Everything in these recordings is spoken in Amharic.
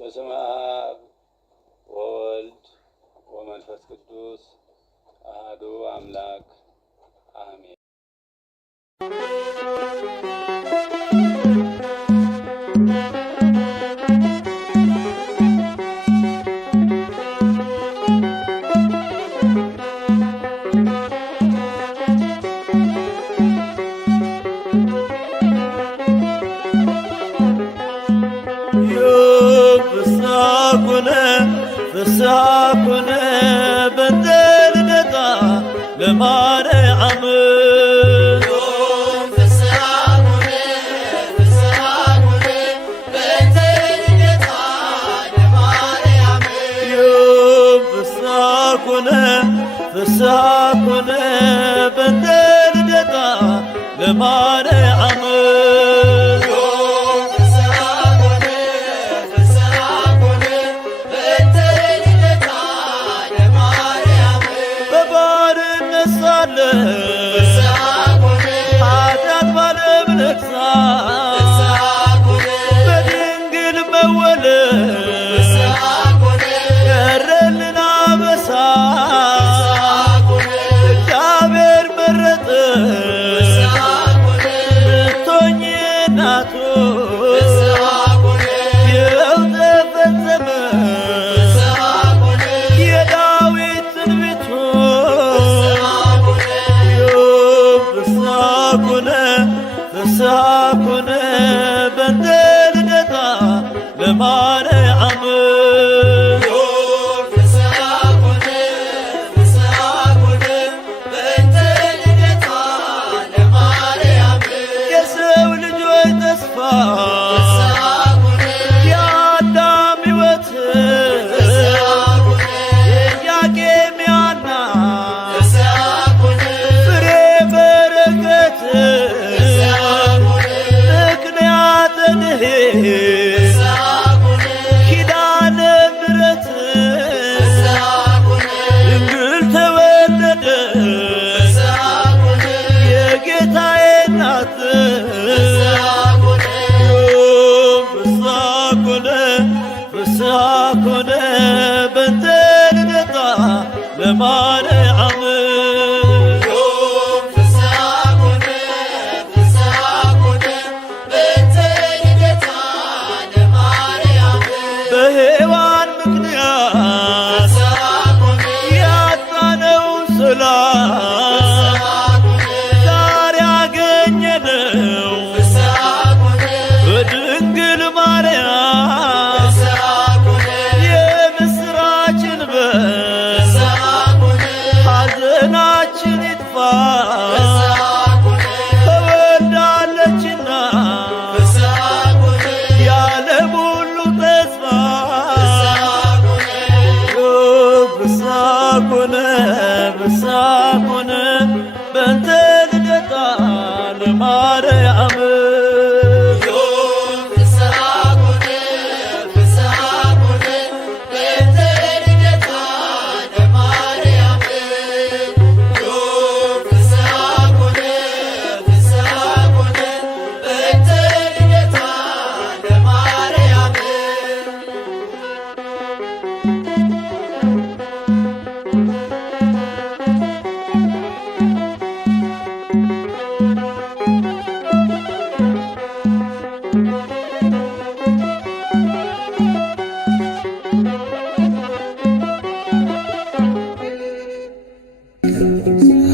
በስመ አብ ወወልድ ወመንፈስ ቅዱስ አሐዱ አምላክ አሜን። ፍስሐኩነ በእንተ ልደታ ለማርያም ፍስሐኩነ በእንተ ልደታ ለማርያም ኃጢአት ባለም ነግሣ በድንግል መወለድ ቀረልን አበሳ እግዚአብሔር መረጠሽ ልትሆኚ እናቱ ይኸው ተፈጸመ የዳዊት ትንቢቱ ፍስሐኩነ በእንተ ልደታ ለማርያም የሰው ልጆች ተስፋ የአዳም ሕይወት ኢያቄም ሐና ፍሬ በረከት ኪዳነ ምሕረት ድንግል ተወለደ የጌታዬ እናት ፍስሐኩነ በእንተ ልደታ ለማርያም በሔዋን ምክንያት ያጣነውን ሰላም ዛሬ አገኘነው በድንግል ማርያም የምስራችን ሐዘናችን ይጥፋ ተወልዳለችና የዓለም ሁሉ ተስፋ ፍስሐኩነ በእንተ ልደታ ለማርያም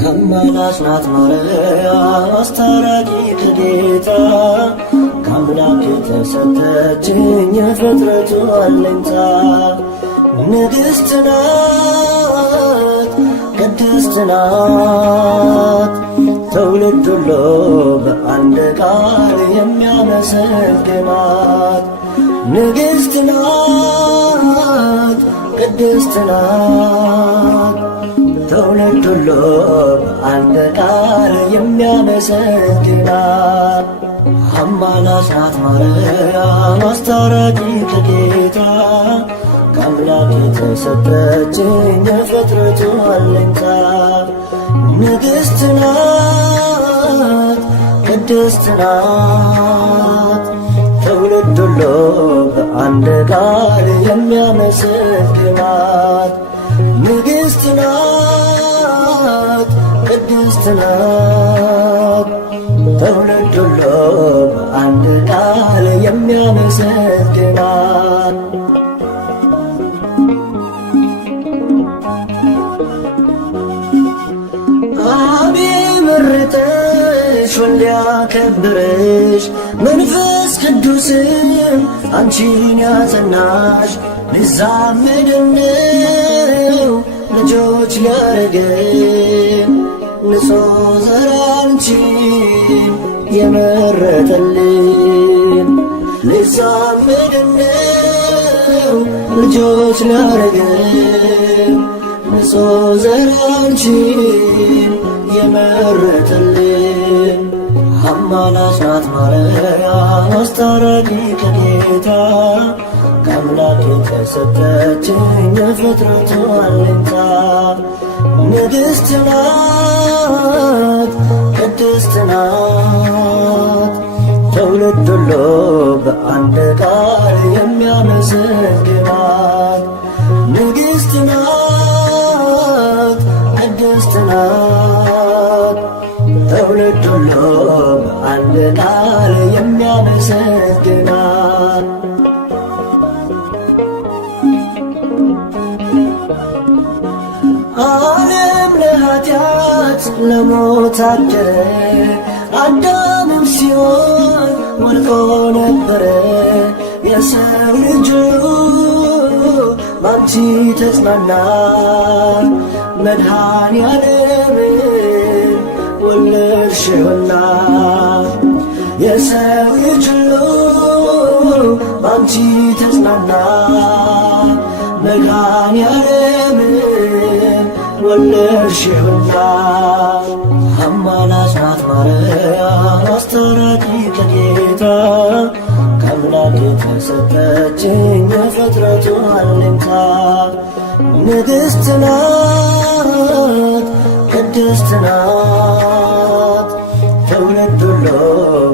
አማላጅ ናት ማርያም አስታራቂ ከጌታ ከአምላክ የተሰጠችኝ የፍጥረቱ አለኝታ ንግሥት ናት ቅድስት ናት ትውልድ ሁሉ በአንድ ቃል የሚያመሰግናት ንግሥት ናት ቅድስት ናት ትውልድ ሁሉ በአንድ ቃል የሚያመሰግናት አማላጅ ናት ማርያም አስታራቂ ከጌታ ከአምላክ የተሰጠችኝ የፍጥረቱ አለኝታ ንግሥት ናት ቅድስት ናት ትውልድ ሁሉ በአንድ ቃል የሚያመሰግናት ንግሥት ናት ቅድስት ናት ትውልድ ሁሉ በአንድ ቃል የሚያመሰግናት አብ መረጠሽ ወልድ ያከበረሽ መንፈስ ቅዱስም አንቺን ያጸናሽ ሊዛመደን ነው ልጆች ሊያረገን ንጹሕ ዘር አንቺን የመረጠልን ሊዛመደን ነው ልጆች ሊያረገን ንጹሕ ዘር አንቺን የመረጠልን አማላጅ ናት ማርያም አስታራቂ ከጌታ ከአምላክ የተሰጠችኝ የፍጥረቱ አለኝታ ንግሥት ናት ቅድስት ናት ትውልድ ሁሉ በአንድ ቃል የሚያመሰግናት ንግሥት ናት ቅድስት ናት ትውልድ ሁሉ በአንድ ቃል የሚያመሰግናት ዓለም ለኃጢአት ለሞት አደረ አዳምም ሲሆን ወድቆ ነበረ የሰው ልጁ ባንቺ ተጽናና መድኃኔዓለምን ወለድሽውና የሰው ልጅ ሁሉ ባንቺ ተጽናና መድኃኔዓለምን ወለድሽውና አማላጅ ናት ማርያም አስታራቂ ከጌታ ከአምላክ የተሰጠችኝ የፍጥረቱ አለኝታ ንግሥት ናት ቅድስት ናት ትውልድ ሁሉ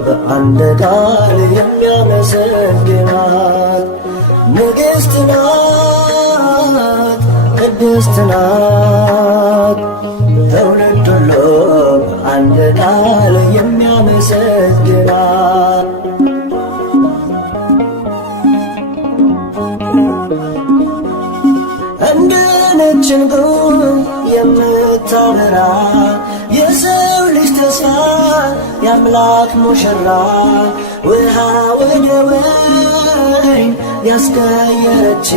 በአንድ ቃል የሚያመሰግናት ንግሥት ናት ቅድስት ናት ትውልድ ሁሉ በአንድ ቃል የሚያመሰግናት እንደ ነጭ ዕንቁ የምታበራ የሰው ልጅ ተስፋ የአምላክ ሙሽራ ውሃ ወደ ወይን ያስቀየረች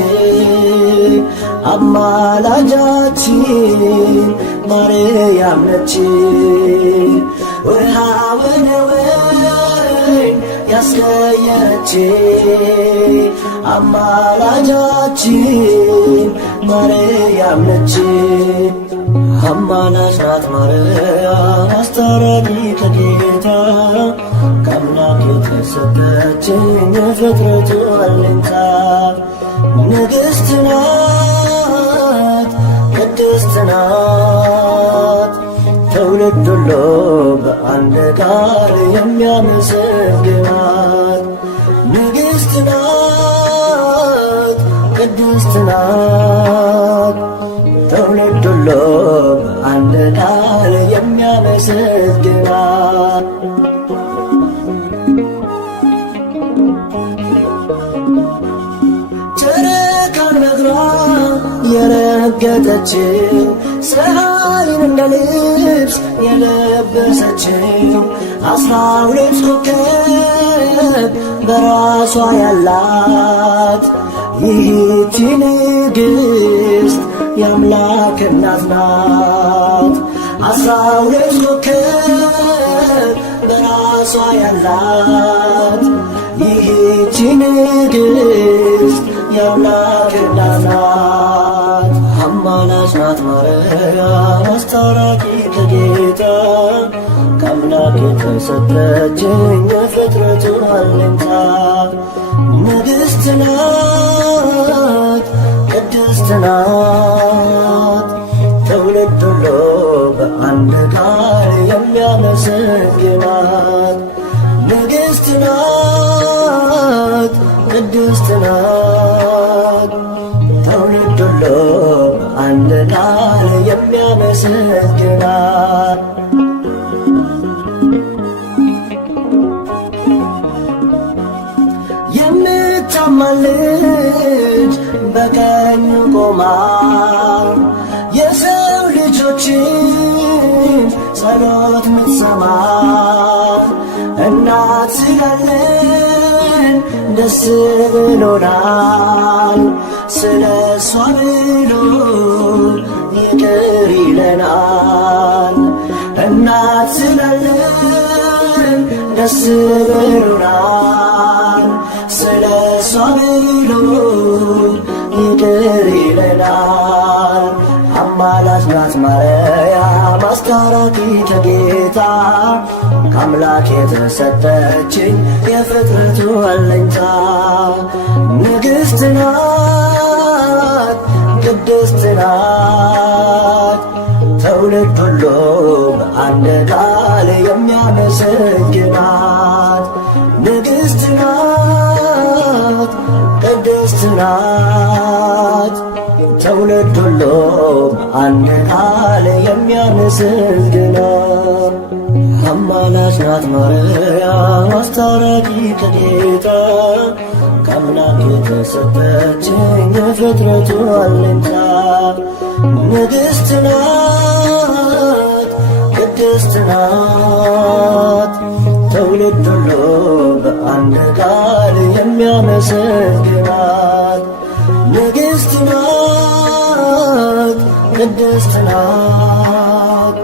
አማላጃችን ማርያም ነች ውሃ ወደ ወይን ያስቀየረች አማላጃችን ማርያም ነች አማላጅ ናት ማርያም አስታራቂ ከጌታ ከአምላክ የተሰጠችኝ የፍጥረቱ አለኝታ ንግሥት ናት ቅድስት ናት ትውልድ ሁሉ በአንድ ቃል የሚያመሰግናት ንግሥት ናት ቅድስት ናት ትውልድ ሁሉ በአንድ ቃል የሚያመሰግናት ጨረቃን በእግሯ የረገጠችው ፀሐይን እንደ ልብስ የለበሰችው 12 ኮከብ በራሷ ያላት ይህች ንግሥት የአምላክ እናት ናት 12 ኮከብ በራሷ ያላት ይህች ንግሥት የአምላክ እናት ናት አማላጅ ናት ማርያም አስታራቂ ከጌታ ከአምላክ የተሰጠችኝ የፍጥረቱ አለኝታ ንግሥት ናት ቅድስት ናት ትውልድ ሁሉ በአንድ ቃል የሚያመሰግናት ንግሥት ናት ቅድስት ናት። ትውልድ ሁሉ አንድ ቃል የሚያመሰግናት የምታማልድ በቀኙ ቆማ የሰው ልጆችን ጸሎት ምትሰማ እናት ስላለን ደስ ብሎናል። ስለ እሷ ብሎ ይቅር ይለናል። እናት ስላለን ደስ ብሎናል። ስለ እሷ ብሎ ይቅር ይለናል። አማላጅ ናት ማርያም አስታራቂ ከጌታ ከአምላክ የተሰጠችኝ የፍጥረቱ አለኝታ ንግሥት ናት ቅድስት ናት። ትውልድ ሁሉ በአንድ ቃል የሚያመሰግናት ንግሥት ናት ቅድስት ናት። ትውልድ ሁሉ በአንድ ቃል የሚያመሰግናት አማላጅ ናት ማርያም አስታራቂ ከጌታ ከአምላክ የተሰጠችኝ የፍጥረቱ አለኝታ ንግሥት ናት ቅድስት ናት። ትውልድ ሁሉ በአንድ ቃል የሚያመሰግናት ንግሥት ናት ቅድስት ናት።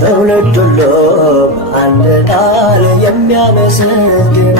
ትውልድ ሁሉ በአንድ ቃል የሚያመሰግናት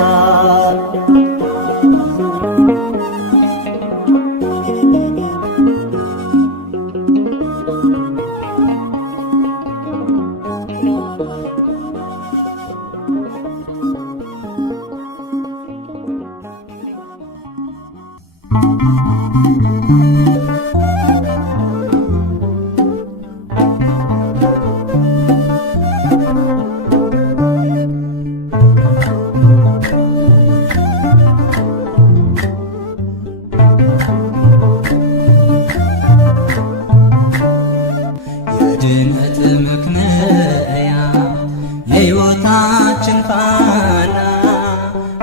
የድነት ምክንያት የሕይወታችን ፋና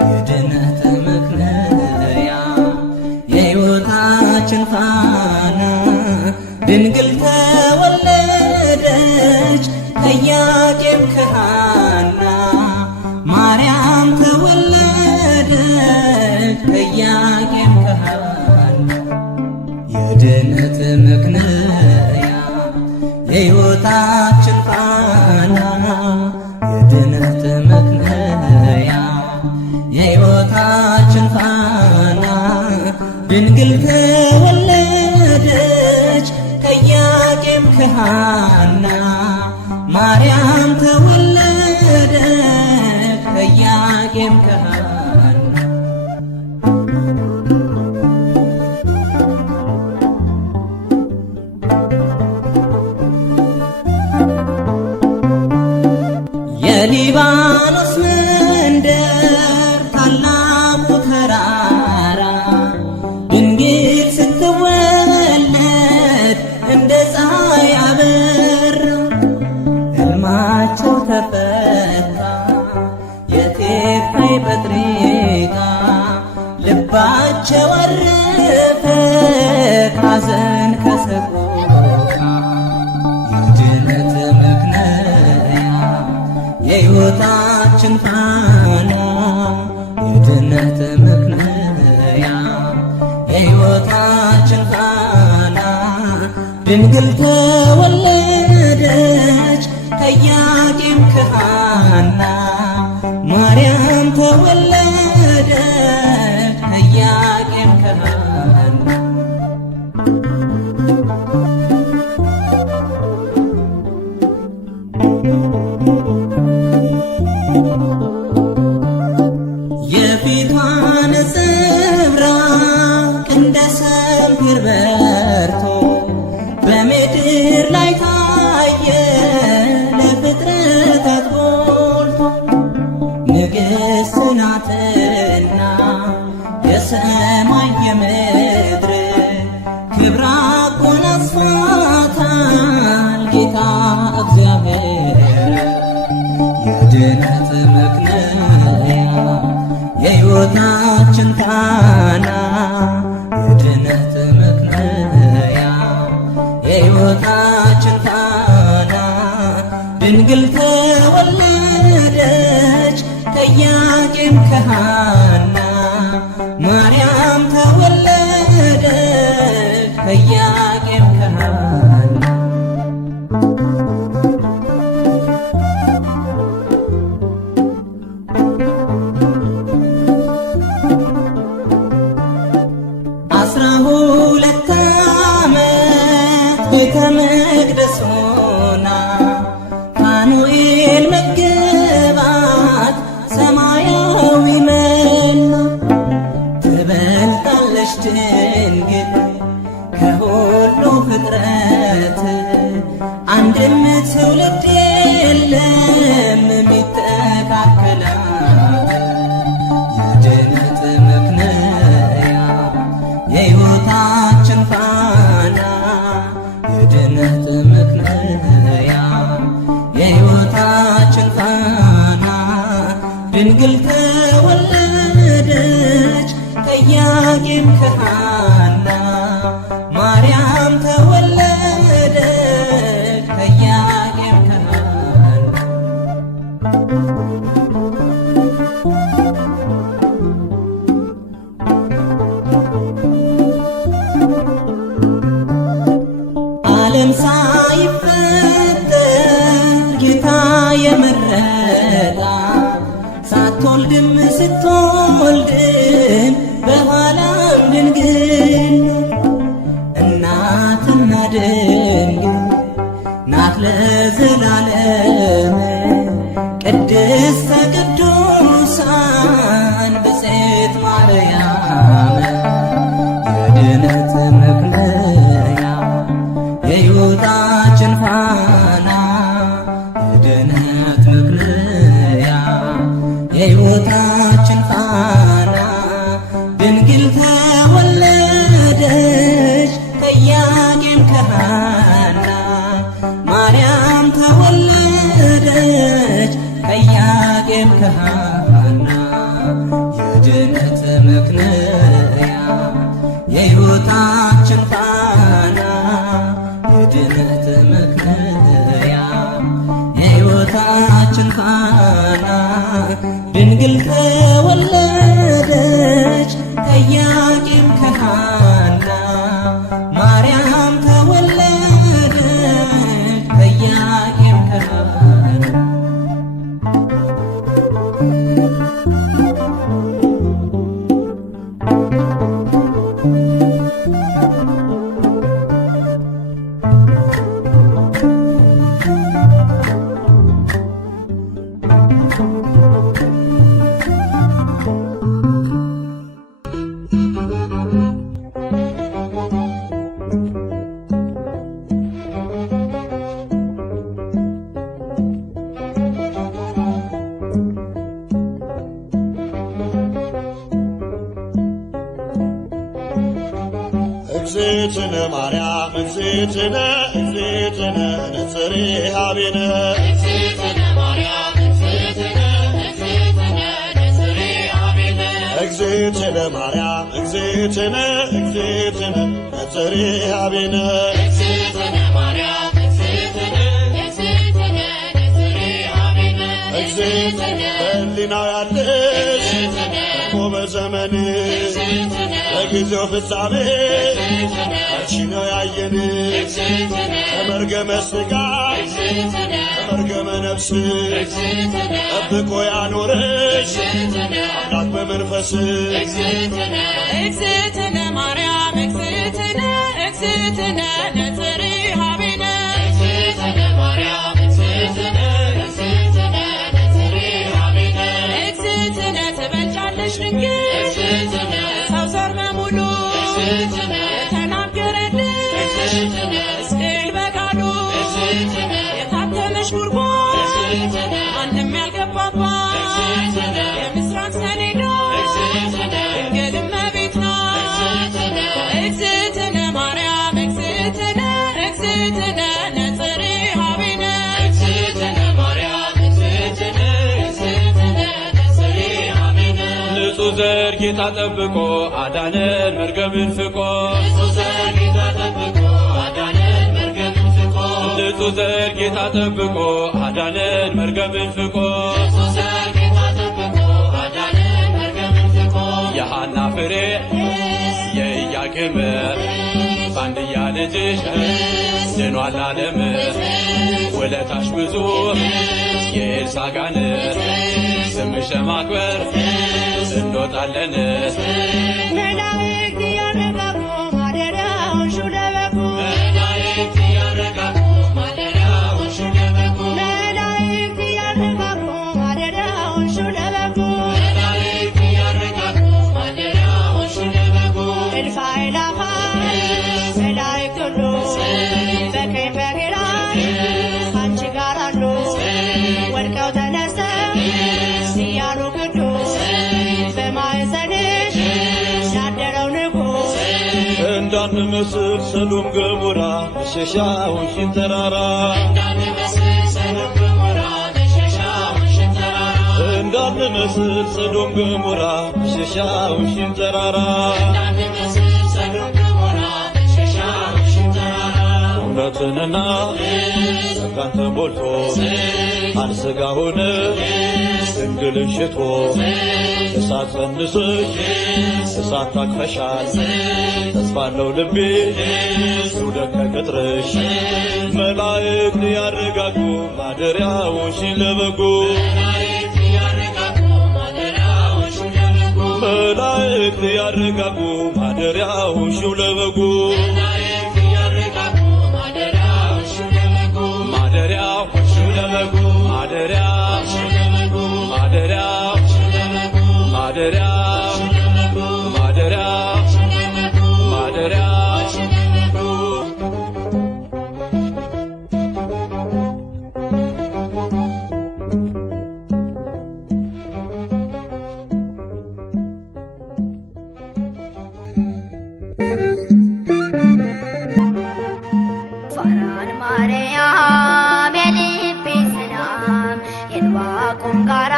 የድነት ምክንያት የሕይወታችን ፋና ድንግል ተወለደች ከኢያቄም ከሐና ማርያም ተወለደች ከኢያቄም ከሐና የድነት ምክንያት የሕይወታችን ፋና የድነት ምክንያት የሕይወታችን ፋና ድንግል ተወለደች ከኢያቄም ከሐና ማርያም ተወለደች ከኢያቄም ከሐና የሊባኖስ መንደር ታላቁ ተራራ ድንግል ስትወለድ እንደ ፀሐይ አበራ ሕልማቸው ተፈታ የቴርታይ ጴጥርቃ ልባቸው አረፈ ካዘን ከሰቆቃ የድነት ምክንያት የሕይወታችን ፋና የድነት ምክንያት የሕይወታችን ፋና ድንግል ተወለደች ከኢያቄም ከሐና ማርያም ተወለደች ከኢያቄም ከሐና የፊቷ ነጸብራቅ እንደ ሰምፔር በርቶ በምድር ላይ ታየ ለፍጥረታት ጎልቶ ንግሥት ናትና ክብር አጎናጽፏታል ጌታ እግዚአብሔር የድነት ምክንያት የሕይወታችን ፋና የድነት ምክንያት የሕይወታችን ፋና ድንግል ተወለደች ከኢያቄም ከሐና ማርያም ተወለደች ከኢያቄም ከሐና ቤተ መቅደስ ሆና ፋኑኤል መገባት ሰማያዊ መና ትበልጣለች ድንግል ከሁሉ ፍጥረት አንድም ትውልድ የለም የሚተካከላት የድነት ምክንያት የሕይወታችን ፋና የድነት ምክንያት የሕይወታችን ፋና ድንግል ተወለደች ከኢያቄም ከሐና ማርያም ተወለደች ከኢያቄም ከሐና ዓለም ሳይፈጠር ጌታ የመረጣት ሳትወልድም ስትወልድም በኋላም ድንግል እናትና ድንግል ናት ለዘላለም ቅድስተ ቅዱሳን ብፅዕት ማርያም የድነት ምክንያት የሕይወታችን ፋና የድነት ምክንያት የሕይወታችን ፋና ድንግል ተወለደች ከኢያቄም ከሐና ማርያም ተወለደች ከኢያቄም ከሐና የድነት ምክንያት የሕይወታችን ፋና የድነት ምክንያት የሕይወታችን ፋና ድንግል ተወለደች ከኢያቄም ከሐና ማርያም ተወለደች ከኢያቄም ከሐና እግዝእትነ ማርያም እግዝእትነ እግዝእትነ ነጽሬ ሀቤነ እግዝእትነ ማርያም እግዝእትነ እግዝእትነ ነጽሬ ሀቤነ እግዝእትነ በሕሊናው ያለሽ እኮ በዘመን በጊዜው ፍጻሜ አንቺ ነው ያየን ከመርገመ ሥጋ ከመርገመ ነፍስ ጠብቆ ያኖረሽ አምላክ በመንፈስ እግዝእትነ ማርያም እግዝእትነ እግዝእትነ ነጽሬ ሀቤነ እግዝእትነ ትበልጫለሽ ድንግል ሰው ዘር በሙሉ የተናገረልሽ ሕዝቅኤል በቃሉ የታተመሽ ጉድጓድ ማንም ያልገባባት የምስራቅ ሰሌዳ ድንግል እመቤት ናት። እግዝእትነ ማርያም እግዝእትነ ነጽርሃ ቤነ እግዝእትነ ማርያም እግዝእትነ ነጽርሃ ቤነ ንጹሕ ዘር ጌታ ጠብቆ አዳነን መርገምን ፍቆ ንጹሕ ዘር ጌታ ጠብቆ አዳነን መርገምን ፍቆ ንጹሕ ዘር ጌታ ጠብቆ አዳነን መርገምን ፍቆ ንጹሕ ዘር ጌታ ጠብቆ አዳነን መርገምን ፍቆ የሐና ፍሬ የኢያቄም ባንድያ ልጅሽ ድኗል ዓለም ውለታሽ ብዙ የኤልሳጋን ስምሽ ለማክበር እንወጣለን መላእክት ያረጋጉ ማደሪያውን ሹለበኩ መላእክት ያረጋጉ ማደሪያውን ሹለበኩ መላእክት ያረጋጉ ማደሪያውን ሹለበኩ መላእክት ያረጋጉ ማደሪያውን ሹለበኩ እልፍ አእላፋት መላእክት ሁሉ በቀኝ በግራ ከአንቺ ጋር አሉ ወድቀው ተነስተው እያሉ ቅዱስ በማኅፀንሽ ያደረው ንጉሥ እንዳንመስል ሰዶም ገሞራ መሸሻውን ሽን ተራራ እንዳንመስል ሰዶም ገሞራ መሸሻውን ሽን ተራራ እውነትንና ጸጋን ተሞልቶ አንሥጋ ሆነ ድንግልን ሽቶ እሳት ጸንሰሽ እሳት ታቅፈሻል ተስፋለው ልቤ ይውደቅ ከቅጥርሽ መላእክት ያረጋጉ ማደሪያውሽን ለበጉ መላእክት ያረጋጉ ማደሪያውሽን ለበጉ ማደሪያው ለበጉ ማደሪያው ማደሪያው ማደሪያው ማደሪያው ማደሪያው ፋራን ማርያም የልቤ ሰላም የዕንባቆም ጋራ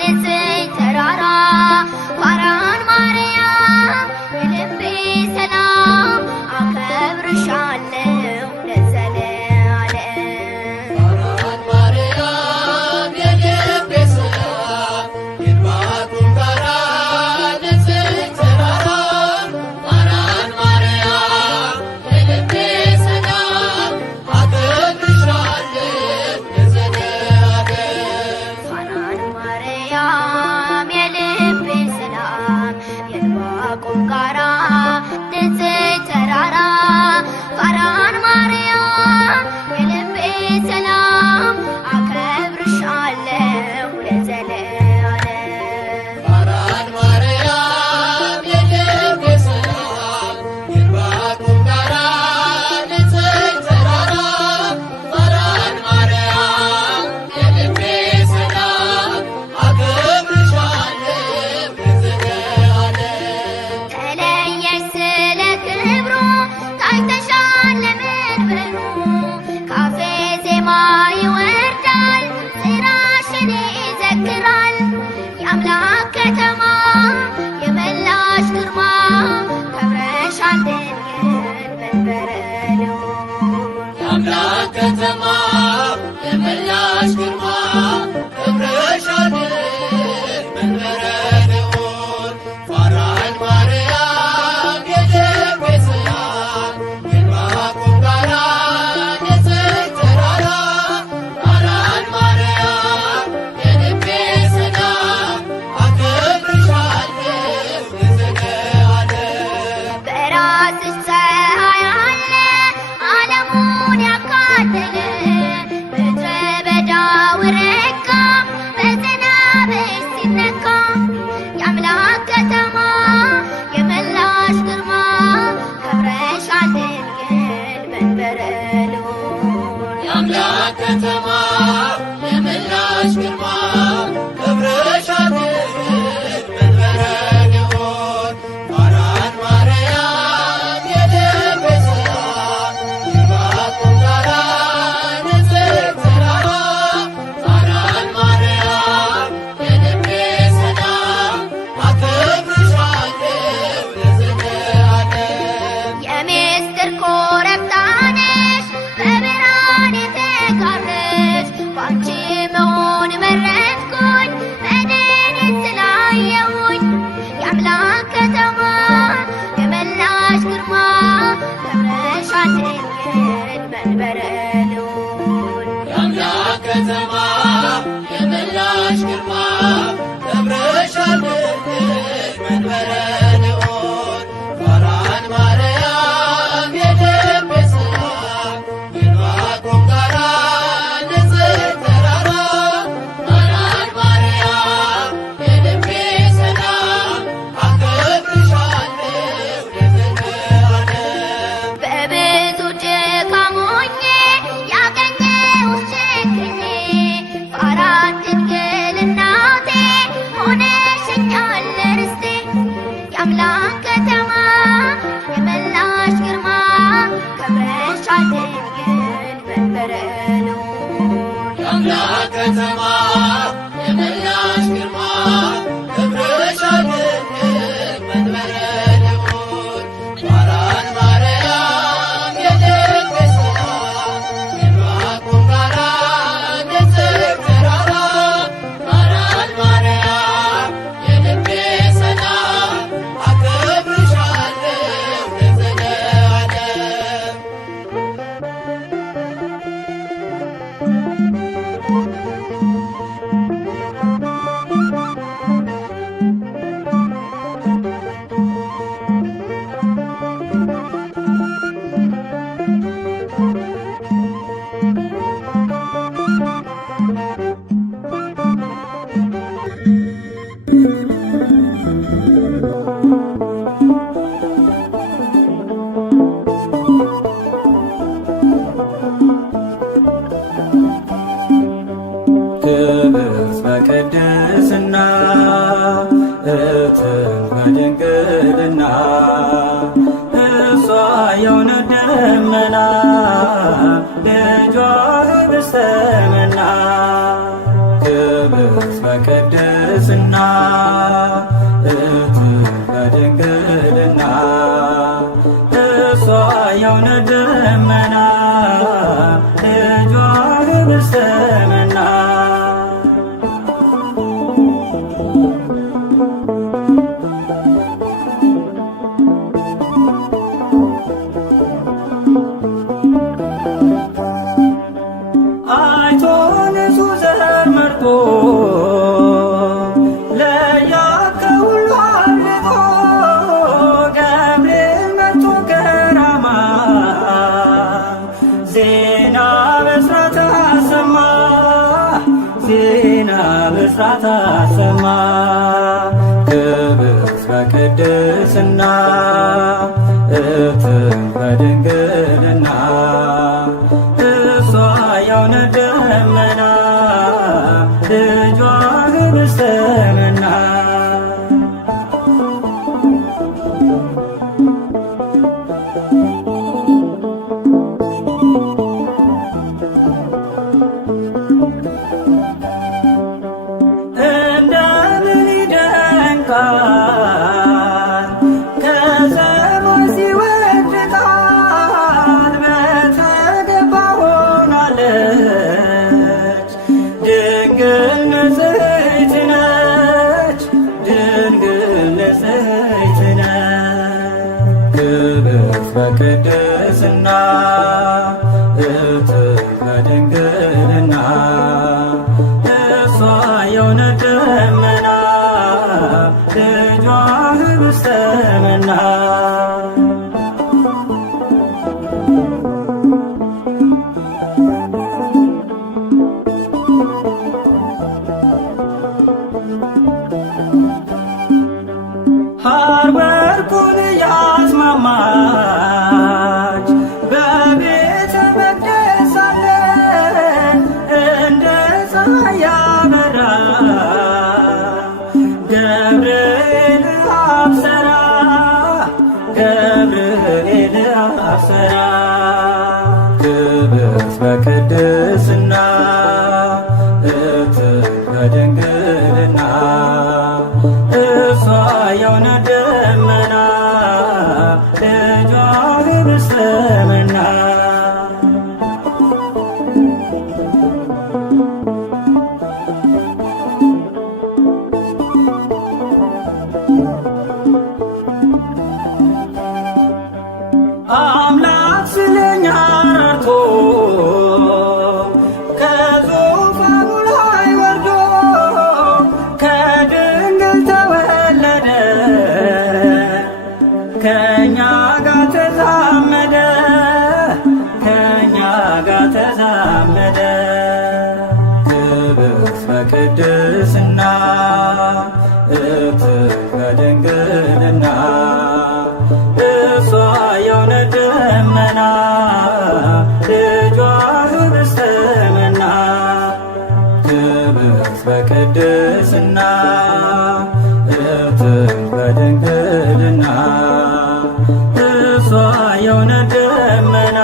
ንጽሕት ተራራ ፋራን ማርያም የልቤ ሰላም አከብርሻለሁ ለዘለዓለም ፋራን ማርያም የልቤ ሰላም የዕንባቆም ጋራ ንጽሕት ተራራ ፋራን ማርያም የልቤ ሰላም አከብርሻለሁ ለዘለዓለም ፋራን ማርያም የልቤ ሰላም የዕንባቆም ጋራ ንጽሕት ተራራ ፋራን ማርያም የልቤ ሰላም አከብርሻለሁ ለዘለዓለም ፋራን ማርያም የልቤ ሰላም የዕንባቆም ጋራ ንጽሕት ተራራ ፋራን ማርያም የልቤ ሰላም አከብርሻለሁ ለዘለዓለም ተለየሽ ስለ ክብሩ ታይተሻል ለመንበሩ ካፌ ዜማ ይወርዳል ስራሽን ይዘክራል የአምላክ ከተማ የመላሽ ግርማ ከብረሻል ድንግል መንበረ ልዑል የአምላክ ከተማ የመላሽ ግርማ ከብረሻል መንበረ ልዑል ፋራን ማርያም የልቤ ሰላም የዕንባቆም ጋራ ንጽሕት ተራራ ፋራን ማርያም የልቤ ሰላም አከብርሻለሁ ለዘለዓለም በራስሽ ፀሐይ አለ ዓለሙን ያካለለ ምድረ በዳው ረጋ ድንግል መንበረ ልዑል የአምላክ ከተማ የመላሽ ግርማ ክብርሽ ድንግል መንበረ ልዑል ማራን ማርያም የልቤ ሰላም የማቁም ጋራ ንጽሕት ተራራ ማራን ማርያም የልቤ ሰላም አከብርሻለሁ ለዘለዓለም። ክብርት በቅድስና እትን በድንግልና እሷ የእውነት ደመና ልጇ ኅብስተ መና። ክብርት በቅድስና እትን በድንግልና እሷ የእውነት ደመና ልጇ ኅብስተ መና። አይቶ ንጹሕ ዘር መርጦ ለያዕቆብ ከሁሉ አብልጦ ገብርኤል መጥቶ ከራማ ዜና ብስራት አሰማ ዜና ብስራት አሰማ። ክብርት በቅድስና እትን በድንግልና እሷ የእውነት ደመና ልጇ ኅብስተ መና። እንደምን ይደንቃል ከሰማይ ሲወርድ ቃል በተገባ ሆናለች ድንግል ንጽሕት ነች ድንግል ንጽሕት ነች። ክብርት በቅድስና እትን በድንግልና እሷ የእውነት ደመና ልጇ ኅብስተ መና። ሐር ወርቁን ያስማማች በቤተ መቅደስ ሳለ እንደ ፀሐይ ያበራ ገብርኤል አብሰራ ገብርኤል አብሰራ። ክብርት በቅድስና እትን በድንግልና እሷ የእውነት ደመና ልጇ ኅብስተ መና። አምላክ ስለኛ ራርቶ ከዙፋኑ ላይ ወርዶ ከድንግል ተወለደ ከእኛ ጋር ተዛመደ ከእኛ ጋር ተዛመደ። ክብርት በቅድስና እትን በድንግልና እሷ የእውነት ደመና ልጇ ኅብስተ መና። ክብርት በቅድስና እትን በድንግልና እሷ የእውነት ደመና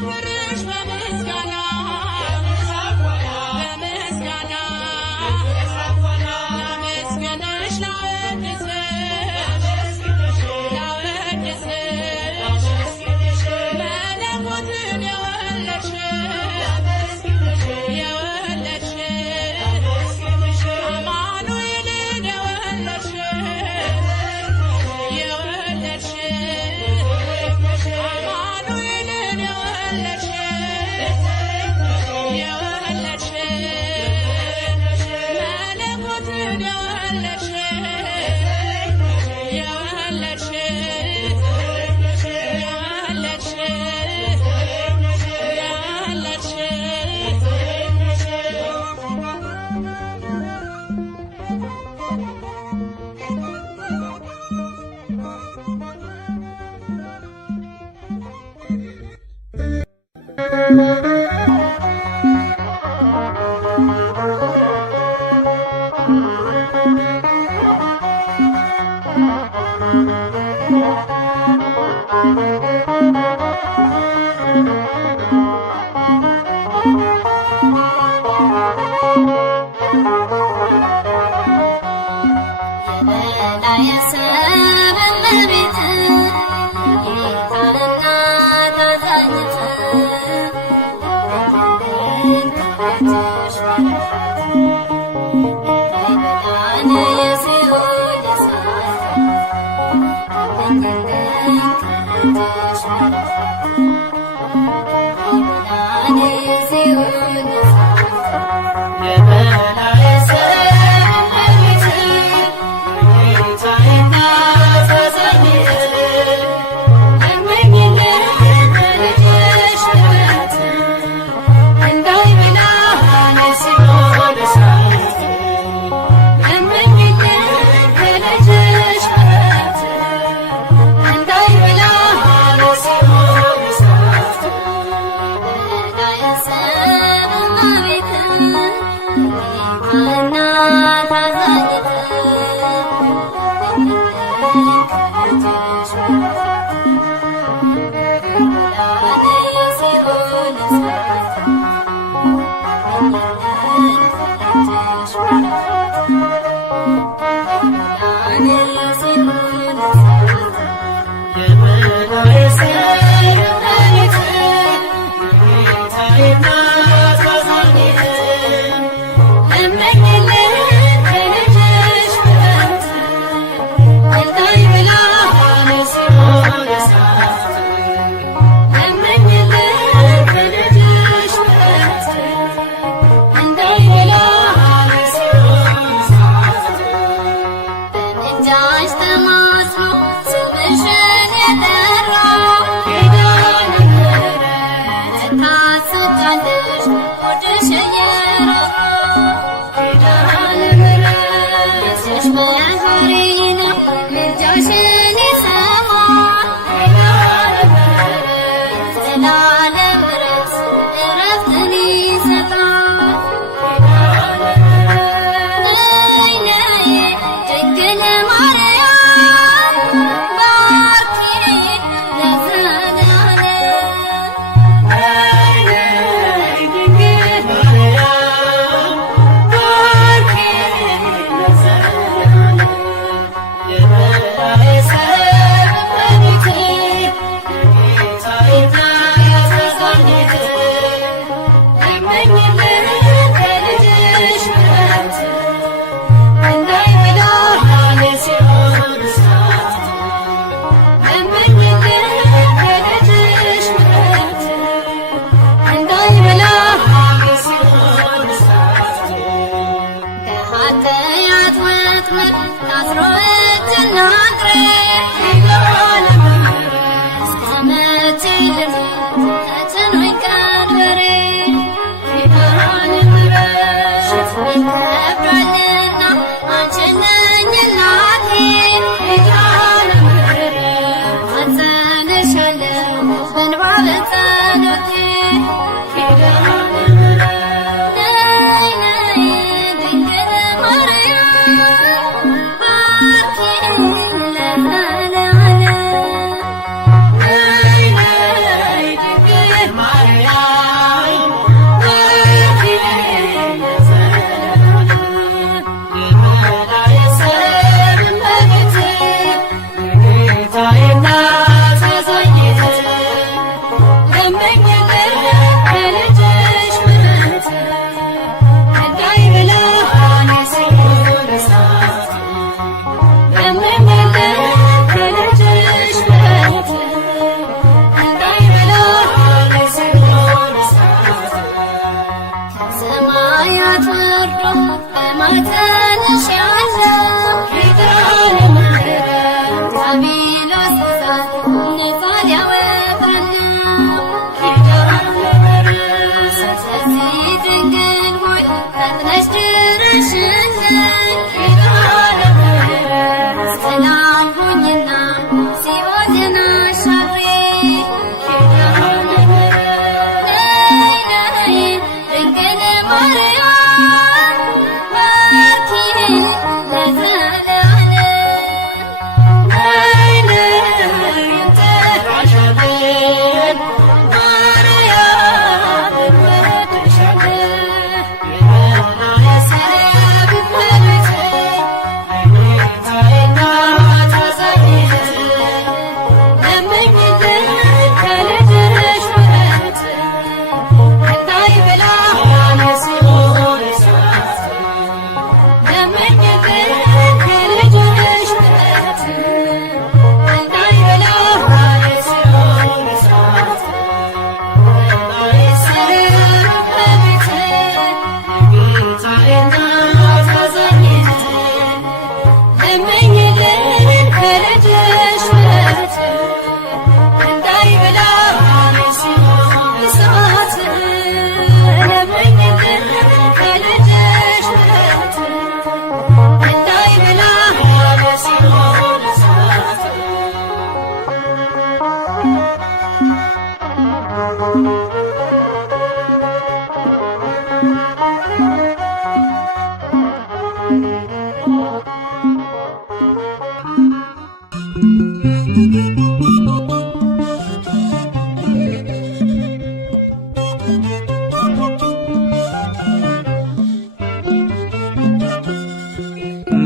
Thank you.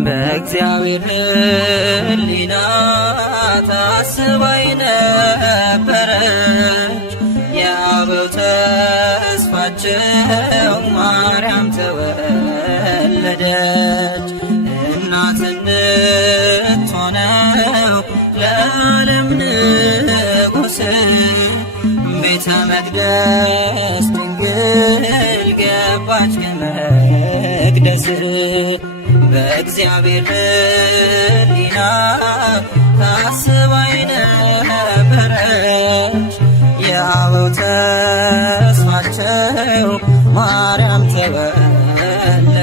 በእግዚአብሔር ሕሊና ታስባይ ነበረች የአበው ተስፋቸው ማርያም ተወለደች። እናት እንድትሆነው ለዓለም ንጉሥ ቤተ መቅደስ ድንግል ገባች ከመቅደስ። በእግዚአብሔር ሕሊና ታስባይ ነበረች የአበው ተስፋቸው ማርያም ተወለደች።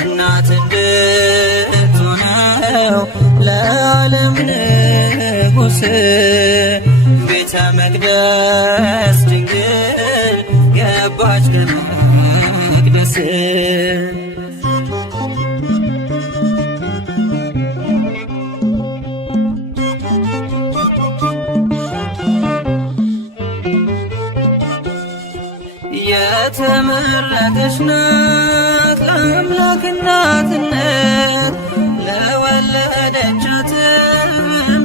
እናት እንድትሆነው ለዓለም ንጉሥ ቤተ መቅደስ ድንግል ገባች ከመቅደስ። የተመረጠች ናት ለአምላክ እናትነት ለወለደቻትም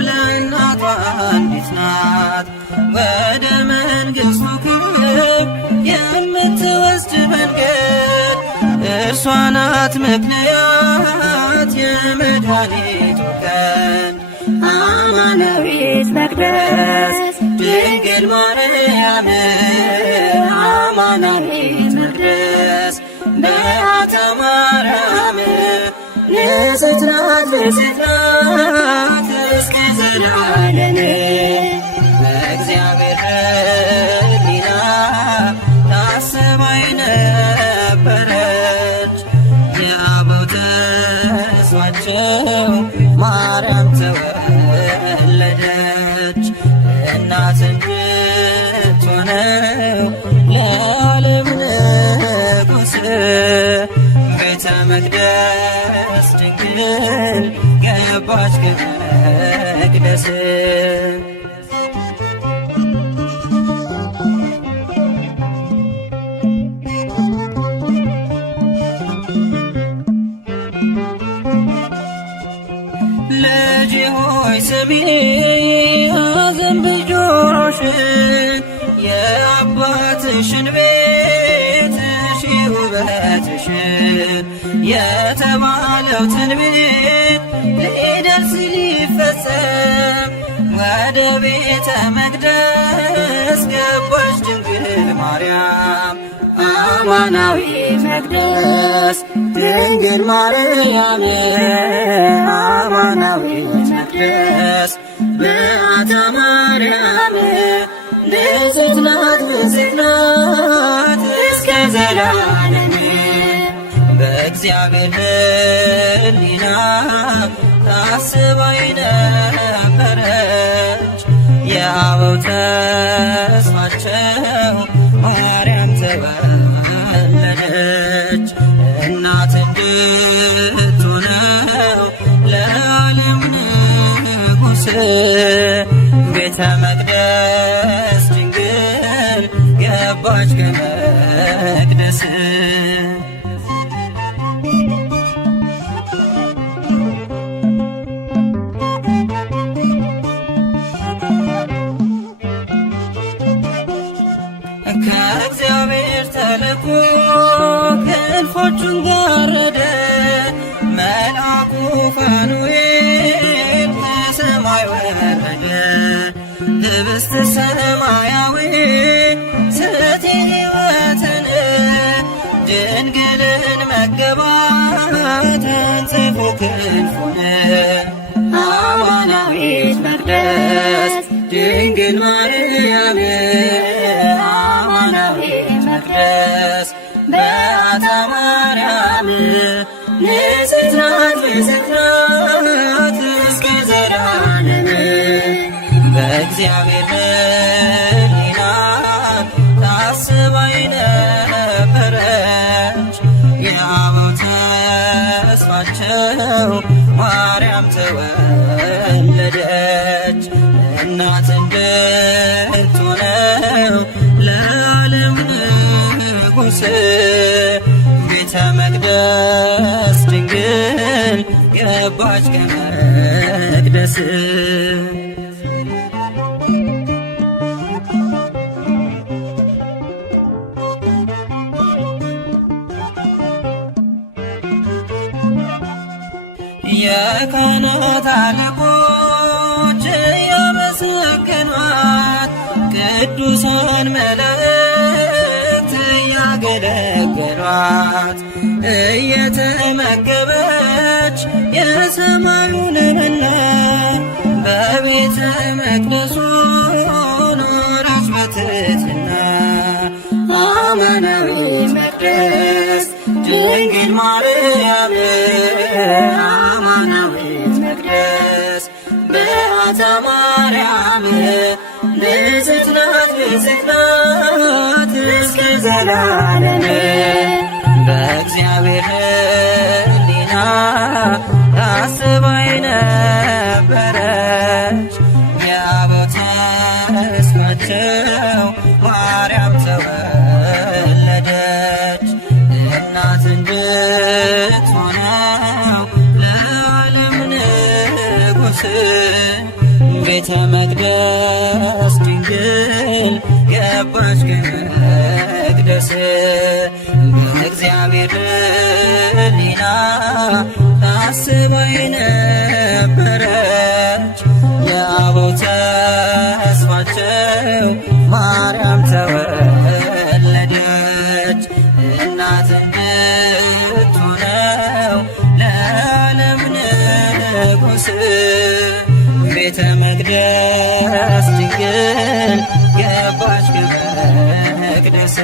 ለእናቷ አንዲት ናት። ወደ መንግሥቱ ክብር የምትወስድ መንገድ እርሷ ናት ምክንያት የመድኃኒቱ ቀን። አማናዊት መቅደስ ድንግል ማርያም አማናዊት መቅደስ በዓታ ማርያም ንጽሕት ናት ንጽሕት ናት እስከ ዘላለም። በእግዚአብሔር ሕሊና ታስባይ ነበረች የአበው ተስፋቸው ማርያም ተወለደች። እናት እንድትሆነው ለዓለም ንጉሥ ቤተ መቅደስ ድንግል ገባች ከመቅደስ። ልጄ ሆይ ስሚ አዘንብል ጆሮሽን የአባትሽን ቤት እሺ ውበትሽን የተባለው ትንቢት ሊደርስ ሊፈጸም ወደ ቤተ መቅደስ ገባች ድንግል ማርያም አማናዊት መቅደስ ድንግል ማርያም አማናዊት መቅደስ በዓታ ማርያም ንጽሕት ናት ብፅዕት ናት እስከ ዘላለም በእግዚአብሔር ሕሊና ታስባ የነበረች የአበው ተስፋቸው ማርያም ተወለደች እናት እንድትሆነው ለዓለም ንጉሥ ቤተ መቅደስ ድንግል ገባች ከመቅደስ ከእግዚአብሔር ተልኮ ክንፎቹን ጋረደ መልአኩ ፋኑኤል ከሰማይ ወረደ ህብስተ ሰማያዊ ስእቲ ሕይወትን ድንግልን መገባት ተንጽፎ ክንፉን አማናዊት መቅደስ ድንግል ማርያም አማናዊት መቅደስ በዓታ ማርያም ንጽሕት ናት ብፅዕት ናት እስከ ዘላለም በእግዚአብሔር ሕሊና ታስባ የነበረች የአበው ተስፋቸው ማርያም ተወለደች እናት እንድትሆነው ለዓለም ንጉሥ ቤተ መቅደስ ድንግል ገባች ከመቅደስ የካህናት አለቆች እያመሰገኗት ቅዱሳን መላእክት እያገለገሏት እየተመገበች የሰማዩን መና በቤተ መቅደሱ ኖረች በትሕትና አማናዊት መቅደስ ድንግል ማርያም አማናዊት መቅደስ በዓታ ማርያም ንጽሕት ናት ብፅዕት ናት እስከ ዘላለም በእግዚአብሔር ሕሊና ታስባ የነበረች የአበው ተስፋቸው ማርያም ተወለደች እናት እንድትሆነው ለዓለም ንጉሥ ቤተ መቅደስ ድንግል ገባች ከመቅደስ በእግዚአብሔር ሕሊና ታስባ የነበረች የአበው ተስፋቸው ማርያም ተወለደች እናት እንድትሆነው ለዓለም ንጉሥ ቤተ መቅደስ ድንግል ገባች ከመቅደስ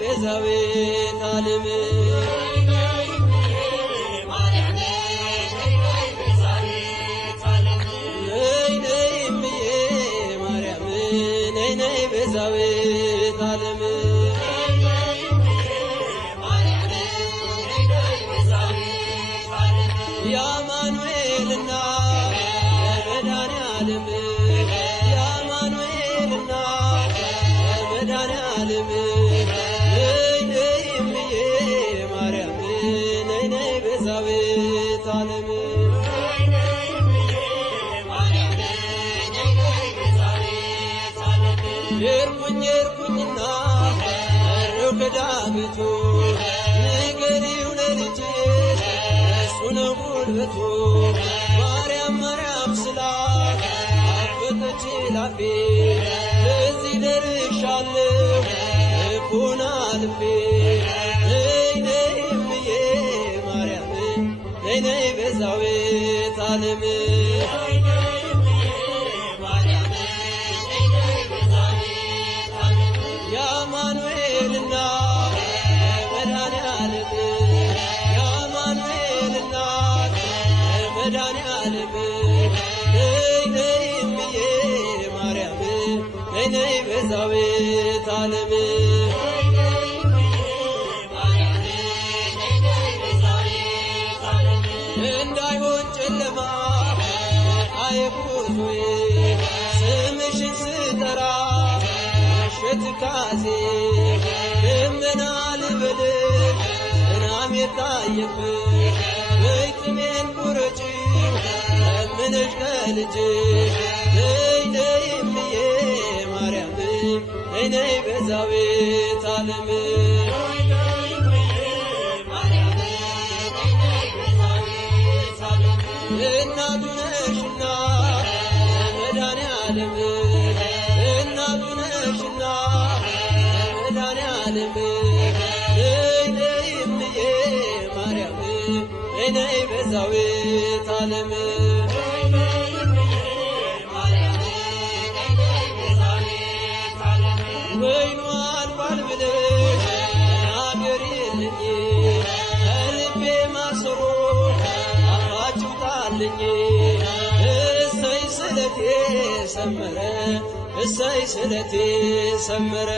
ቤዛዊተ ዓለም ነይ እምዬ ማርያም ነይ ቤዛዊተ ዓለም መድኃኔዓለም ነይ እምዬ ማርያም ነይ ቤዛዊተ ዓለም ሄድኩኝና እረው ከዳገቱ ንገሪው ለልጅሽ እሱ ነው ጉልበቱ ማርያም ማርያም ስላት አፈተች ላፌ ለዚህ ደርሻለሁ ልቡና ልቤ ነይ እምዬ ማርያም ነይ ቤዛዊተ ዓለም የአማኑኤልና መድኃኔዓለም የአማኑኤልና መድኃኔዓለም ነይ እምዬ ማርያም ነይ ቤዛዊተ ዓለም እንዳይሆን ጨለማ አይኩቶዬ ስምሽን ስጠራ ትካዜ ደመና ልበልሽ ዝናብ የታየብሽ በይጥሜን ቁረጪ ለምነሽ ከልጅሽ ነይ እምዬ ማርያም ነይ ቤዛዊተ ዓለም እናቱ ነሽና መድኃኔዓለም እናቱ ነሽና መድኃኔዓለም ነይ እምዬ ማርያም ነይ ቤዛዊተ ዓለም ወይኑ አልቋል ብለሽ አገሪልኝ ከልቤ ማሰሮ አፋችሁ ጣልኝ እሰይ ስለቴ ሰመረ እሰይ ስለቴ ሰመረ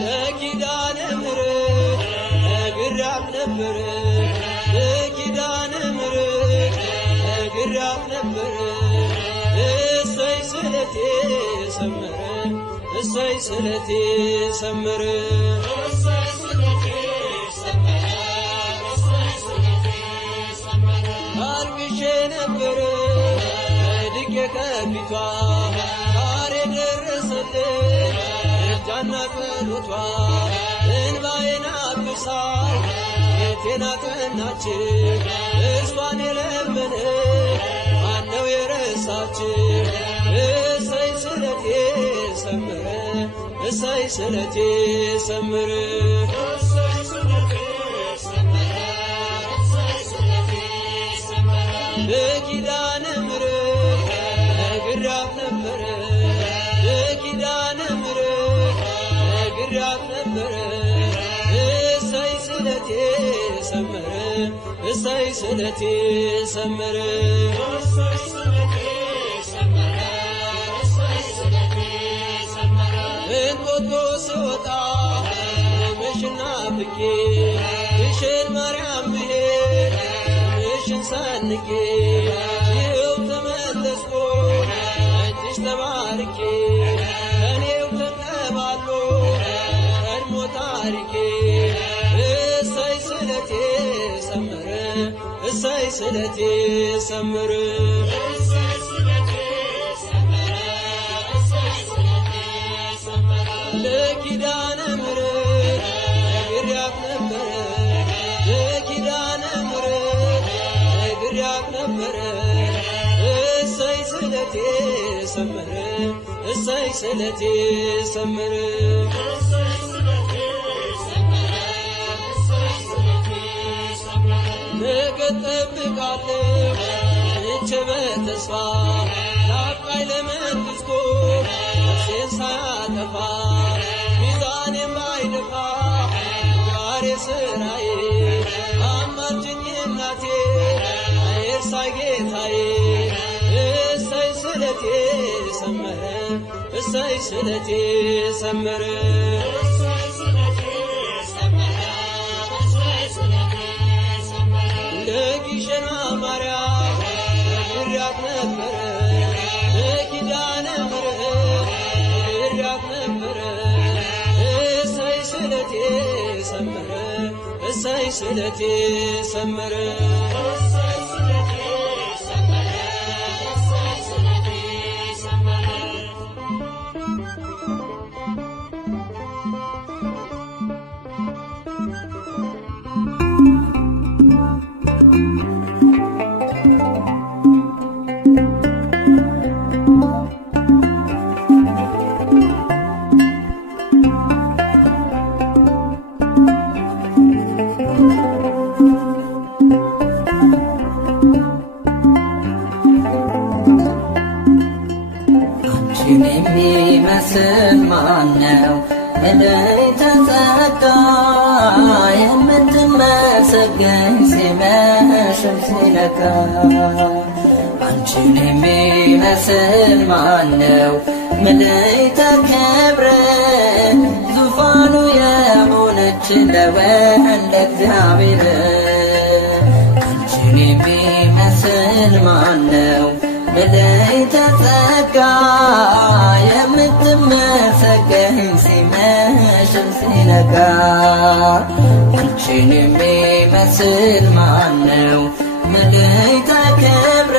ለኪዳነ ምሕረት ነግሬያት ነበር ለኪዳነ ምሕረት ነግሬያት ነበር እሰይ ስለቴ ሰመረ እሰይ ስለቴ ሰመረ አልቅሼ ነበር ወድቄ ከፊቷ ዛሬ ደረሰልኝ እርጃና ጸሎቷ እንባዬን አብሳ ፊቴን አቀናች እሷን የለመነ ማነው የረሳች እሰይ ስለቴ ሰመረ እሰይ ስለቴ ሰመረ ለኪዳነ ምሕረት ነግሬያት ነበረ ለኪዳነ ምሕረት ነግሬያት ነበረ እሰይ ስለቴ ሰመረ እሰይ ስለቴ ሰመረ እንጦጦ ስወጣ ምሽና ፍቄ ግሸን ማርያም ብሄድ ምሽን ሰንቄ ይኸው ተመለስኩ እጅሽ ተባርኬ ከኔው ተቀባሎ ቀድሞ ታሪኬ እሰይ ስለቴ ሰመረ እሰይ ስለቴ ሰመረ ለኪዳነ ምሕረት ነግሬያት ነበረ ለኪዳነ ምሕረት ነግሬያት ነበረ እሰይ ስለቴ ሰመረ እሰይ ስለቴ ሰመረ ነገ እጠብቃለሁ እቼ በተስፋ ናፍቃኝ ለመንግሥቱ ነፍሴን ሳያጠፋ ሚዛኔም ባይደፋ ዛሬ ስራዬ አማልጅኝ እናቴ አይርሳኝ ጌታዬ እሰይ ስለቴ ሰመረ እሰይ ስለቴ ሰመረ ለግሸን ማርያም ነግሬያት ነበረ ባሕር ግዳት ነበረ እሰይ ስለቴ ሰመረ እሰይ ስለቴ ሰመረ አንቺን የሚመስል ማነው መለይተ ጸጋ የምትመሰገኝ ሲመሽም ሲነጋ አንቺን የሚመስል ማነው መለይተ ክብር ዙፋኑ የሆነች ለወልደ እግዚአብሔር አንቺን የሚመስል ማነው መለይተ ጸጋ የምትመሰገኝ ሲመሽም ሲነጋ አንቺን የሚመስል ማነው መለይተ ክብር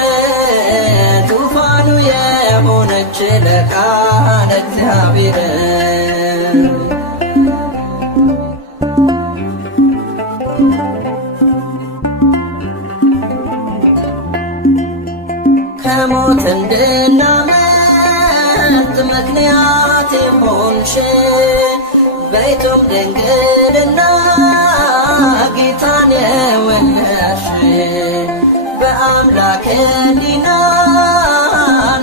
ዙፋኑ የሆነች ለቃለ እግዚአብሔር ከሞት እንድናመልጥ ምክንያት የሆንሽ በኢትዮጵ ድንግልና ጌታን የወለድሽ በአምላክ ሕሊና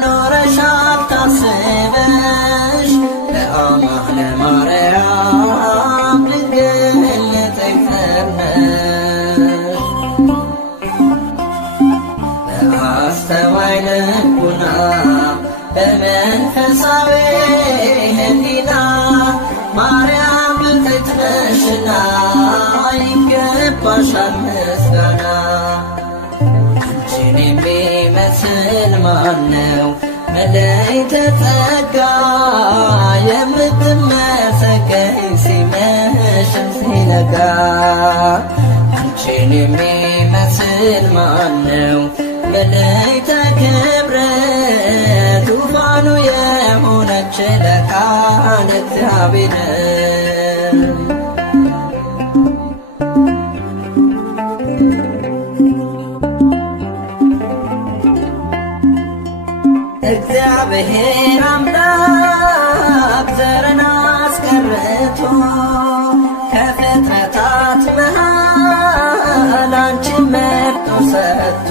ኖረሻል ታስበሽ ለአማነ ማርያም ድንግል ተይተርነሽ በአስተዋይ ልቡና በመንፈሳዊ ሕሊና ማርያም ብፅዕት ነሽና ይገባሻል ምስጋና አንቺን የሚመስል ማነው መለይተ ጸጋ የምትመሰገኝ ሲመሽም ሲነጋ አንቺን የሚመስል ማነው መለይተ ክብር ዙፋኑ የሆነች ለቃለ እግዚአብሔር እግዚአብሔር አምላክ ዘርን አስቀርቶ ከፍጥረታት መሃል አንቺን መርጦ ሰጥቶ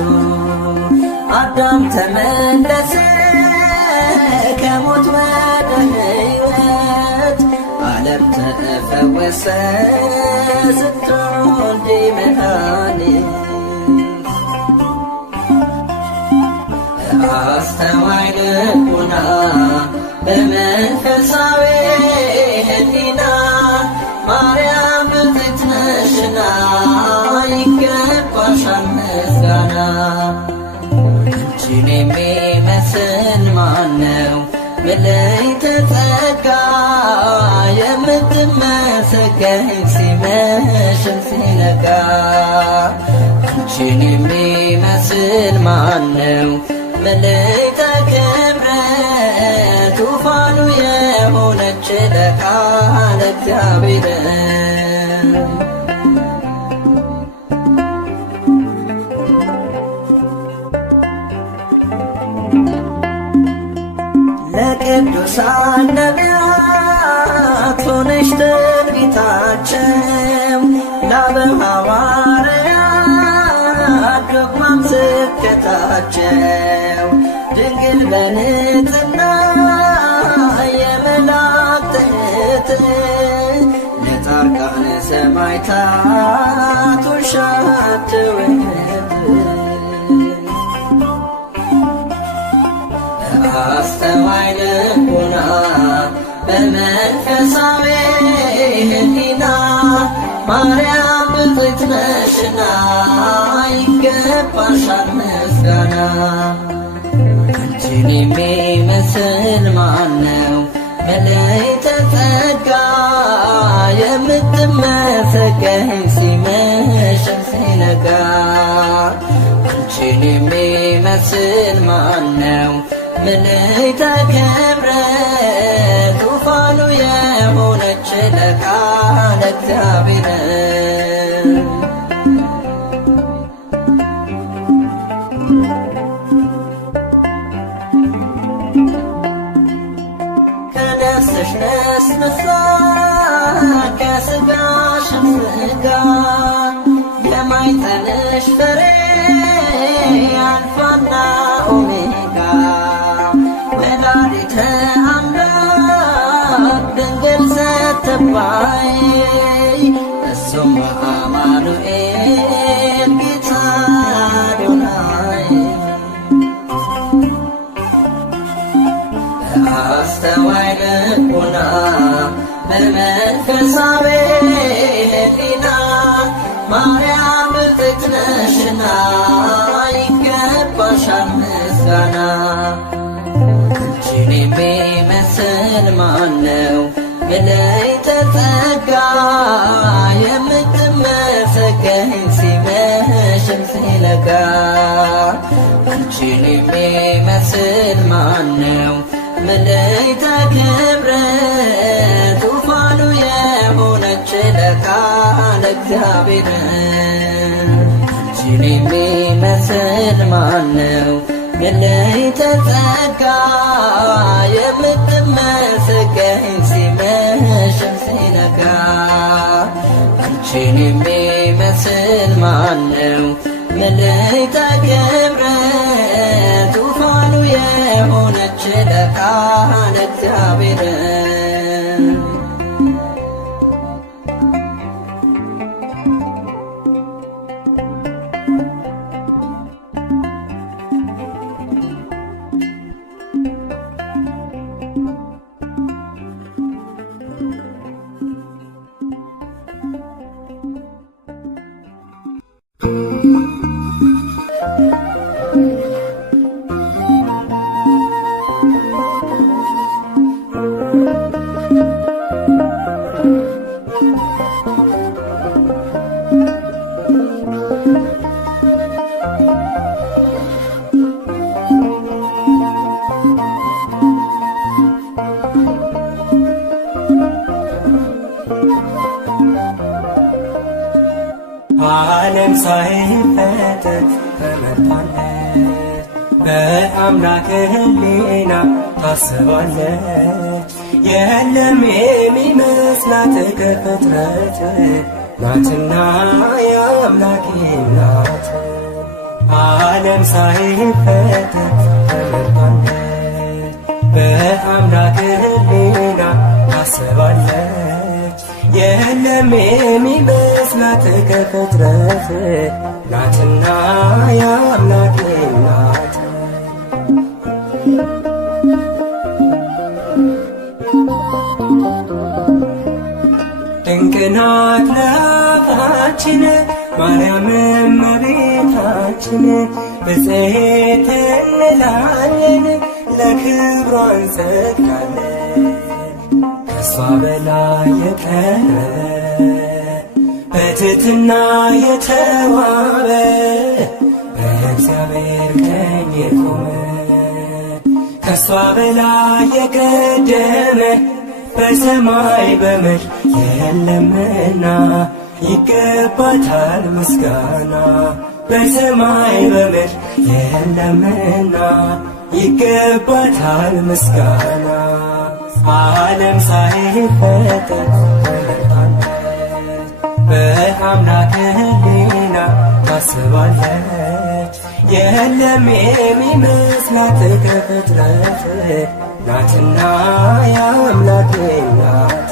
አዳም ተመለሰ ከሞት ወደ ሕይወት ዓለም ተፈወሰ ስትወልጂ መድኃኒት አስተዋይ ልቡና በመንፈሳዊ ሕሊና ማርያም ብፅዕት ነሽና ይገባሻል ምስጋና አንቺን የሚመስል ማነው መለይተ ጸጋ የምትመሰገኝ ሲመሽም ሲነጋ አንቺን የሚመስል ማነው መለይተ ክብር ዙፋኑ የሆነች ለቃለ እግዚአብሔር ለቅዱሳን ነቢያት ሆነሽ ትንቢታቸው ለአበው ሐዋርያት ዶግማም ስብከታቸው ድንግል በንጽሕና የመላእክት እህት ለጻድቃነ ሰማዕታት ውሻት ውህት አስተዋይ ልቡና በመንፈሳዊ ሕሊና ማርያም ብፅዕት ነሽና ይገባሻል ምስጋና አንቺን አንቺን የሚመስል ማነው? መለይተ ጸጋ የምትመሰገኝ ሲመሽም ሲነጋ። አንቺን የሚመስል ማነው? መለይተ ክብረ ዙፋኑ የሆነች ለቃለ እግዚአብሔር ከነፍስሽ ነስንሳ ከሥጋሽም ሥጋ የማይጠልሽ ፍሬ አልፋና ኦሜጋ ወላዲተ አምላክ ድንግል ስትባይ እሱም አማኑኤል ጌታ አዶናይ በአስተዋይ ልቡና በመንፈሳዊ ሕሊና ማርያም ብፅዕት ነሽና ይገባሻል ምስጋና። አንቺን የሚመስል ማነው? መለይተ ጸጋ የምትመሰገኝ ሲመሽም ሲነጋ። አንቺን የሚመስል ማነው? መለይተ ክብረ ዙፋኑ የሆነች ለቃለ እግዚአብሔር አንቺን የሚመስል ማነው? መለይተ ጸጋ የምትመሰገኝ ሲመሽም ሲነጋ። አንቺን የሚመስል ማነው? መለይተ ክብረ ዙፋኑ የሆነች ለቃለ እግዚአብሔር ዓለም ሳይፈጠር ተመርታለች፣ በአምላክ ሕሊና ታስባለች። የለም የሚመስላት ከፍጥረት ናትና የአምላኬ ናት። ዓለም ሳይፈጠር ተመርታለች፣ በአምላክ ሕሊና ታስባለች። የለም የሚመስላት ከፍጥረት ናትና የአምላኬ ናት። ድንቅ ናት ለአፋችን ማርያም እመቤታችን፣ ብፅዕት እንላለን ለክብሯ እንሰግዳለን። ከሷ በላይ የቀረ በትሕትና የተዋበ በእግዚአብሔር ቀኝ የቆመ ከሷ በላይ የቀደመ በሰማይ በምድር የለምና ይገባታል ምስጋና። በሰማይ በምድር የለምና ይገባታል ምስጋና። ዓለም ሳይፈጠር ተመርታለች፣ በአምላክ ሕሊና ታስባለች። የለም የሚመስላት ከፍጥረት ናትና የአምላኬ ናት።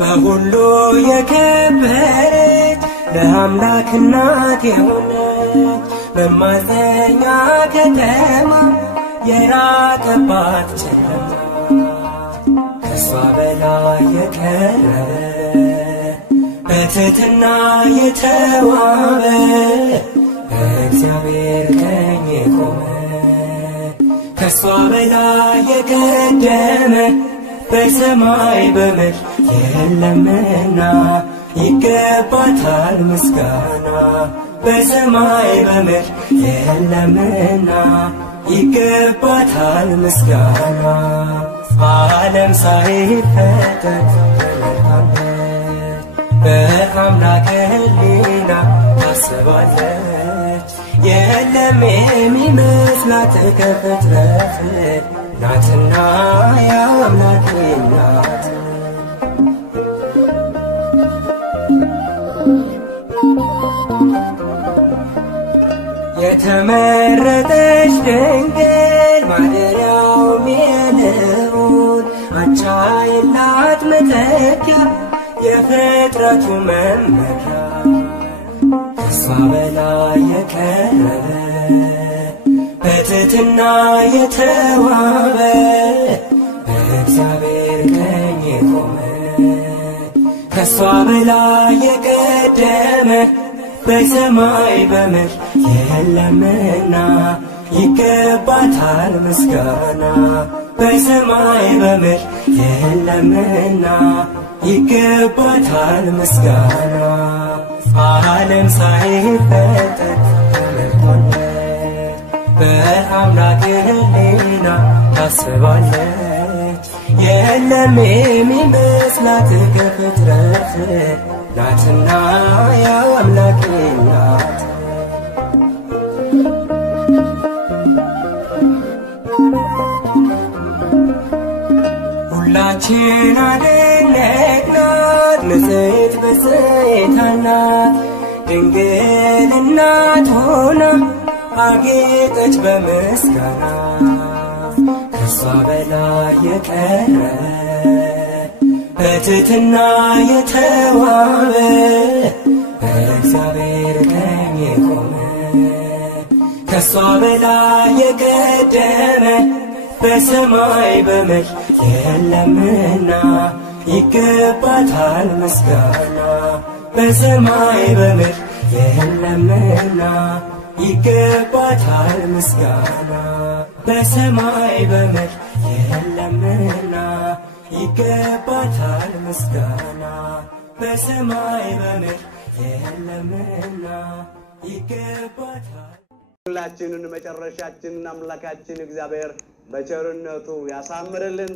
በሁሉ የከበረች ለአምላክ እናት የሆነች በማፀኛ ከተማ የራቀባት ጨለማ ከሷ በላይ የቀረ በትሕትና የተዋበ በእግዚአብሔር ቀኝ የቆመ ከሷ በላይ የቀደመ በሰማይ በምድር የለምና ይገባታል ምስጋና። በሰማይ በምድር የለምና ይገባታል ምስጋና። ዓለም ሳይፈጠር በአምላክ ሕሊና ታስባለች። የለም የሚመስላት ከፍጥረት ናትና የአምላክ ናት። የተመረጠች ድንግል ማደሪያውም የልዑል አቻ የላት መተኪያ የፍጥረቱ መመኪያ ከሷ በላይ የቀረበ በትሕትና የተዋበ በእግዚአብሔር ቀኝ የቆመ ከሷ በላይ የቀደመ በሰማይ በምድር የለምና ይገባታል ምስጋና። በሰማይ በምድር የለምና ይገባታል ምስጋና። ዓለም ሳይፈጠር ተመልቷለች በአምላክ ሕሊና ታስባለች። የለም የሚመስላት ከፍጥረት ናትና የአምላክ ናት። ሁላችን አደነቅናት ንጽሕት ብፅዕት ናት። ድንግል እናት ሆና አጌጠች በምስጋና ከሷ በላይ የቀረበ በትሕትና የተዋበ በእግዚአብሔር ቀኝ የቆመ ከሷ በላይ የቀደመ በሰማይ በምድር የለምና ይገባታል ምስጋና። በሰማይ በምድር የለምና ይገባታል ምስጋና። በሰማይ በምድር የለምና ይገባታል ምስጋና። በሰማይ በምድር የለምና ይገባታል። ሁላችንን መጨረሻችንን አምላካችን እግዚአብሔር በቸርነቱ ያሳምርልን።